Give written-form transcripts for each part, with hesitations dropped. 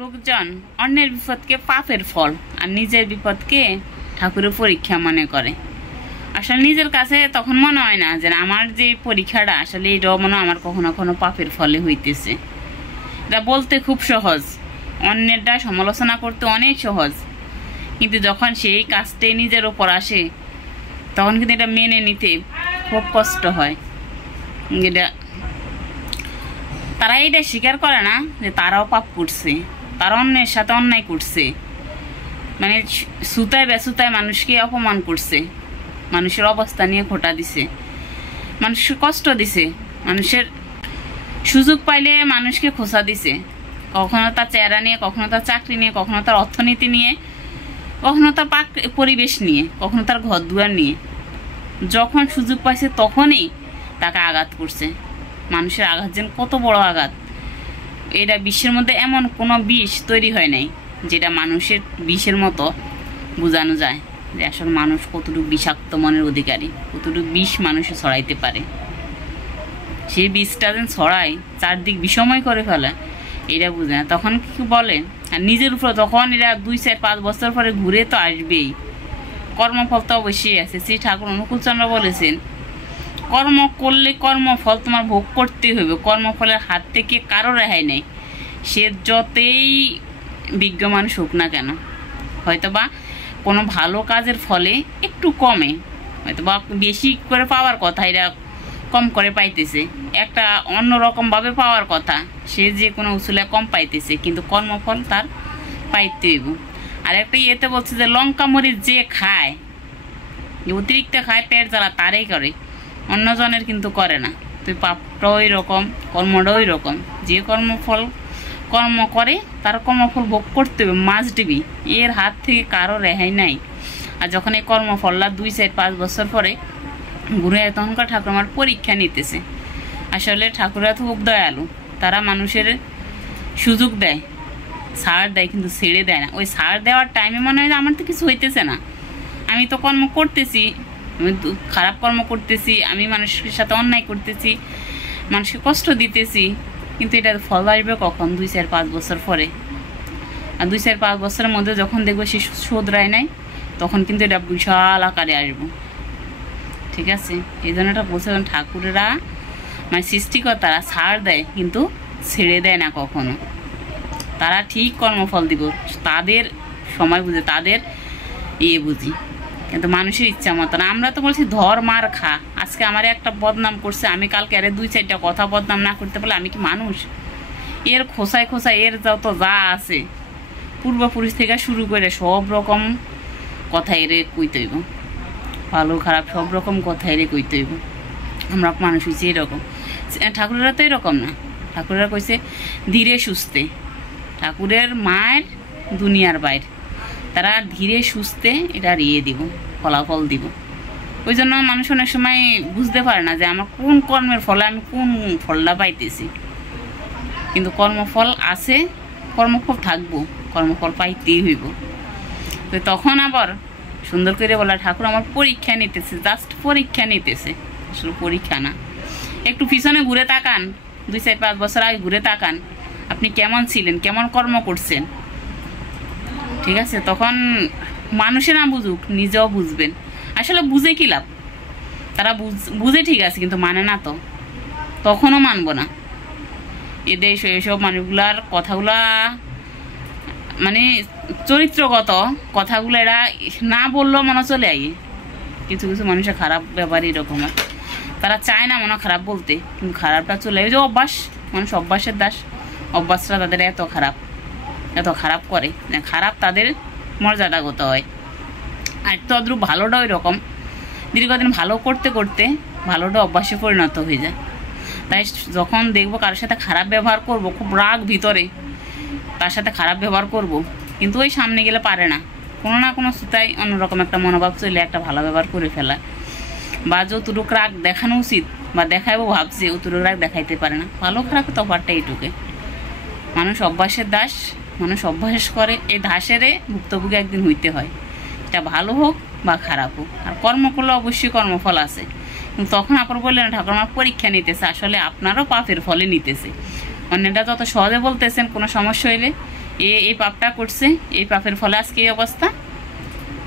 লোকজন অন্যের বিপদকে পাপের ফল আর নিজের বিপদকে ঠাকুরের পরীক্ষা মনে করে। আসলে নিজের কাছে তখন মনে হয় না যে আমার যে পরীক্ষাটা আসলে এটাও মনে আমার কখনো কখনো পাপের ফলে হইতেছে। এটা বলতে খুব সহজ, অন্যেরটা সমালোচনা করতে অনেক সহজ, কিন্তু যখন সেই কাজটাই নিজের ওপর আসে তখন কিন্তু এটা মেনে নিতে খুব কষ্ট হয়। এটা তারা এটা স্বীকার করে না যে তারাও পাপ করছে, তারা অন্যের সাথে অন্যায় করছে, মানে সুতায় বেসুতায় মানুষকে অপমান করছে, মানুষের অবস্থা নিয়ে খোঁটা দিছে, মানুষকে কষ্ট দিছে, মানুষের সুযোগ পাইলে মানুষকে খোঁচা দিছে, কখনো তার চেহারা নিয়ে, কখনো তার চাকরি নিয়ে, কখনো তার অর্থনীতি নিয়ে, কখনো তার পরিবেশ নিয়ে, কখনো তার ঘর দুয়ার নিয়ে। যখন সুযোগ পাইছে তখনই তাকে আঘাত করছে। মানুষের আঘাত যেন কত বড় আঘাত, এটা বিশ্বের মধ্যে এমন কোনো বিষ তৈরি হয় নাই যেটা মানুষের বিষের মতো বোঝানো যায় যে আসলে মানুষ কতটুকু বিষাক্ত মনের অধিকারী, কতটুকু বিষ মানুষে ছড়াইতে পারে। সেই বিষটা যেন ছড়ায়, চারদিক বিষময় করে ফেলে, এটা বুঝে না। তখন কি বলে, আর নিজের উপর তখন এরা 2-4-5 বছর পরে ঘুরে তো আসবেই। কর্মফল তো অবশ্যই আছে। শ্রী ঠাকুর অনুকূলচন্দ্র বলেছেন, কর্ম করলে কর্মফল তোমার ভোগ করতেই হবে, কর্মফলের হাত থেকে কারো রেহাই নেই। সে যতই বিজ্ঞ মানুষ হোক না কেন, হয়তো বা কোনো ভালো কাজের ফলে একটু কমে, হয়তো বা বেশি করে পাওয়ার কথা এরা কম করে পাইতেছে, একটা অন্যরকমভাবে পাওয়ার কথা সে যে কোনো উসুলে কম পাইতেছে, কিন্তু কর্মফল তার পাইতে হইব। আর একটা ইয়েতে বলছে যে লঙ্কা মরিচ যে খায়, যে অতিরিক্ত খায় পেট জ্বালা, তারাই করে, অন্যজনের কিন্তু করে না। তুই পাপটাও ওই রকম, কর্মটাও ওই রকম। যে কর্ম করে তার কর্মফল ভোগ করতে হবে, মাছ দিবি, এর হাত থেকে কারো রেহাই নাই। আর যখন এই কর্মফলটা 2-4-5 বছর পরে ঘুরে তখনকার ঠাকুর আমার পরীক্ষা নিতেছে। আসলে ঠাকুররা তো খুব দয়ালু, তারা মানুষের সুযোগ দেয়, ছাড় দেয়, কিন্তু ছেড়ে দেয় না। ওই ছাড় দেওয়ার টাইমে মনে হয় আমার তো কিছু হইতেছে না, আমি তো কর্ম করতেছি, আমি খারাপ কর্ম করতেছি, আমি মানুষের সাথে অন্যায় করতেছি, মানুষকে কষ্ট দিতেছি, কিন্তু এটা ফল আসবে কখন? 2-4-5 বছর পরে। আর 2-4-5 বছরের মধ্যে যখন দেখবো সে শোধরায় নাই, তখন কিন্তু এটা বিশাল আকারে আসবো। ঠিক আছে, এই জন্য এটা বলছে ঠাকুরেরা মানে সৃষ্টিকর্তারা ছাড় দেয় কিন্তু ছেড়ে দেয় না কখনো। তারা ঠিক কর্মফল দিব তাদের সময় বুঝে, তাদের বুঝি, কিন্তু মানুষের ইচ্ছা মতো না। আমরা তো বলছি ধর মার খা, আজকে আমার একটা বদনাম করছে, আমি কালকে আরে 2-4টা কথা বদনাম না করতে পারলে আমি কি মানুষ? এর খোসায় এর যত যা আছে পূর্বপুরুষ থেকে শুরু করে সব রকম কথা এরে কইতে হইব, ভালো খারাপ সব রকম কথা এরে কইতে হইব। আমরা মানুষ হয়েছি এরকম, ঠাকুরেরা তো এরকম না। ঠাকুরেরা কইছে ধীরে সুস্থে, ঠাকুরের মায়ের দুনিয়ার বাইরে, তারা ধীরে সুস্থে এটা দিব, ফলাফল দিব। ওই জন্য মানুষ অনেক সময় বুঝতে পারে না যে আমার কোন কর্মের ফলে আমি কোন ফলটা পাইতেছি, কিন্তু কর্মফল আছে, কর্মফল থাকবো, কর্মফল পাইতেই হইব। তো তখন আবার সুন্দর করে বলা ঠাকুর আমার পরীক্ষা নিতেছে, জাস্ট পরীক্ষা নিতেছে, আসলে পরীক্ষা না। একটু পিছনে ঘুরে তাকান, 2-4-5 বছর আগে ঘুরে তাকান, আপনি কেমন ছিলেন, কেমন কর্ম করছেন। ঠিক আছে, তখন মানুষে না বুঝুক, নিজেও বুঝবেন। আসলে বুঝে কি লাভ? তারা বুঝে ঠিক আছে, কিন্তু মানে না, তো তখনও মানবো না। এদের এসব মানুষগুলার কথাগুলা মানে চরিত্রগত কথাগুলো এরা না বললেও মনে চলে আই। কিছু কিছু মানুষের খারাপ ব্যাপার এরকম, তারা চায় না মনে খারাপ বলতে, কিন্তু খারাপটা চলে আই। যে অভ্যাস, মানুষ অভ্যাসের দাস, অভ্যাসটা তাদের এত খারাপ করে, খারাপ তাদের মর্যাদাগত হয়। আর তদ্রুপ ভালোটা ওই রকম, দীর্ঘদিন ভালো করতে করতে ভালোটা অভ্যাসে পরিণত হয়ে যায়। তাই যখন দেখবো কারোর সাথে খারাপ ব্যবহার করব, খুব রাগ ভিতরে তার সাথে খারাপ ব্যবহার করব, কিন্তু ওই সামনে গেলে পারে না, কোনো না কোনো সুতায় অন্যরকম একটা মনোভাব চলে একটা ভালো ব্যবহার করে ফেলা, বা যতটুক রাগ দেখানো উচিত বা দেখাবো ভাবছে অতটুক রাগ দেখাইতে পারে না। ভালো খারাপ তফাৎটা এইটুকে, মানুষ অভ্যাসের দাস, মানুষ অভ্যাস করে, এই দাসেরে ভুক্তভোগী একদিন হইতে হয়, এটা ভালো হোক বা খারাপ হোক। আর কর্ম করলে অবশ্যই কর্মফল আছে, কিন্তু তখন আপনার বললেন ঠাকুর আমার পরীক্ষা নিতেছে, আসলে আপনারও পাপের ফলে নিতেছে। অন্যটা যত সহজে বলতেছেন কোনো সমস্যা হইলে, এই পাপটা করছে, এই পাপের ফলে আজকে এই অবস্থা।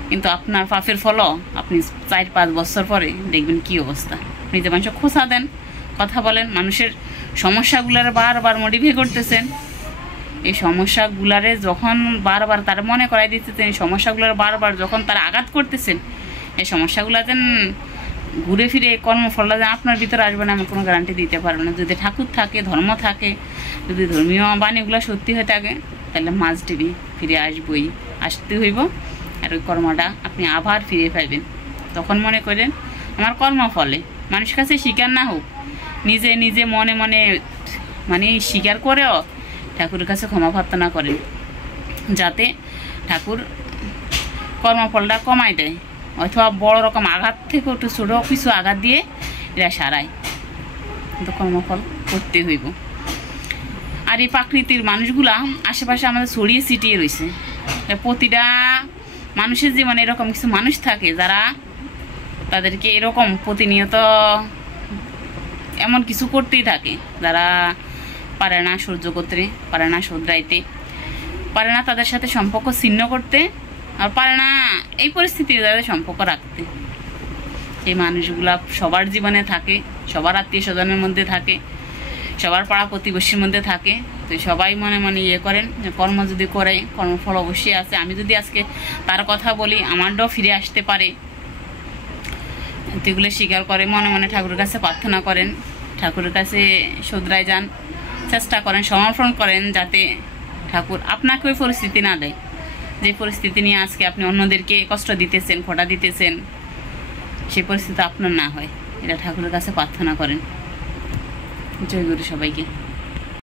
কিন্তু আপনার পাপের ফলও আপনি 4-5 বছর পরে দেখবেন কি অবস্থা। আপনি যে মানুষের খোঁচা দেন, কথা বলেন, মানুষের সমস্যাগুলার বারবার মডিফাই করতেছেন। এই সমস্যাগুলারে যখন বারবার তারা মনে করাই দিতেছেন, এই সমস্যাগুলার বারবার যখন তারা আঘাত করতেছেন, এই সমস্যাগুলা যেন ঘুরে ফিরে কর্মফলটা যেন আপনার ভিতরে আসবে না, আমি কোনো গ্যারান্টি দিতে পারবো না। যদি ঠাকুর থাকে, ধর্ম থাকে, যদি ধর্মীয় বাণীগুলো সত্যি হয়ে থাকে, তাহলে মাঝ টিভি ফিরে আসতে হইব। আর ওই কর্মটা আপনি আবার ফিরে পাইবেন। তখন মনে করেন আমার কর্মফলে মানুষের কাছে স্বীকার না হোক, নিজে নিজে মনে মনে মানে স্বীকার করেও ঠাকুরের কাছে ক্ষমা প্রার্থনা করেন, যাতে ঠাকুর কর্মফলটা কমাই দেয়, অথবা বড় রকম আঘাত থেকে একটু ছোটো কিছু আঘাত দিয়ে এরা সারায়। কিন্তু কর্মফল করতে হইব। আর এই প্রাকৃতির মানুষগুলা আশেপাশে আমাদের ছড়িয়ে ছিটিয়ে রয়েছে। প্রতিটা মানুষের জীবনে এরকম কিছু মানুষ থাকে যারা তাদেরকে এরকম প্রতিনিয়ত এমন কিছু করতেই থাকে, যারা পারে না সহ্য করতে, পারে না শোধরাইতে, পারে না তাদের সাথে সম্পর্ক ছিন্ন করতে, আর পারে না এই পরিস্থিতিতে তাদের সম্পর্ক রাখতে। এই মানুষগুলা সবার জীবনে থাকে, সবার আত্মীয় স্বজনের মধ্যে থাকে, সবার পাড়া প্রতিবেশীর মধ্যে থাকে। তো সবাই মনে মনে করেন যে কর্ম যদি করে কর্মফল অবশ্যই আছে। আমি যদি আজকে তার কথা বলি আমারটাও ফিরে আসতে পারে, এগুলো স্বীকার করে মনে মনে ঠাকুরের কাছে প্রার্থনা করেন, ঠাকুরের কাছে শোধরায় যান, চেষ্টা করেন, সমর্পণ করেন, যাতে ঠাকুর আপনাকে ওই পরিস্থিতি না দেয় যে পরিস্থিতি নিয়ে আজকে আপনি অন্যদেরকে কষ্ট দিতেছেন, খোঁটা দিতেছেন, সেই পরিস্থিতি আপনার না হয়। এটা ঠাকুরের কাছে প্রার্থনা করেন। জয় গুরু সবাইকে।